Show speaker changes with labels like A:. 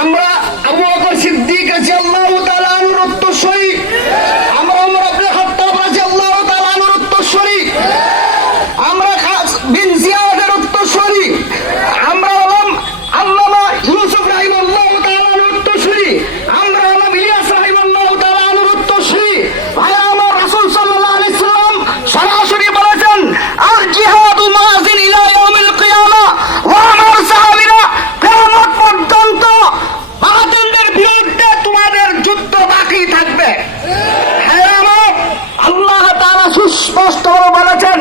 A: আমরা আবু বকর সিদ্দিক আল্লাহ তারা সুস্পষ্ট বলেছেন